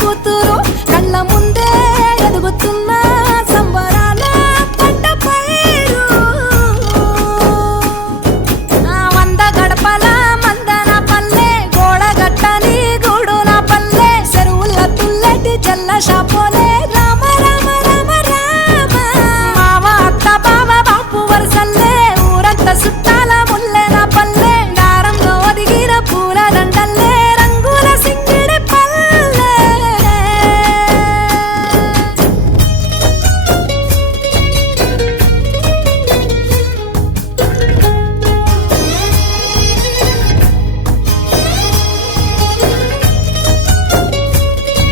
కూతురు కళ్ళ ముందే ఎదుగుతున్న సంబరాల పంట పైరు. వంద గడపల మందన పల్లె, గోడ గట్టని గూడున పల్లె, చెరువుల తుల్లటి జల్ల షాప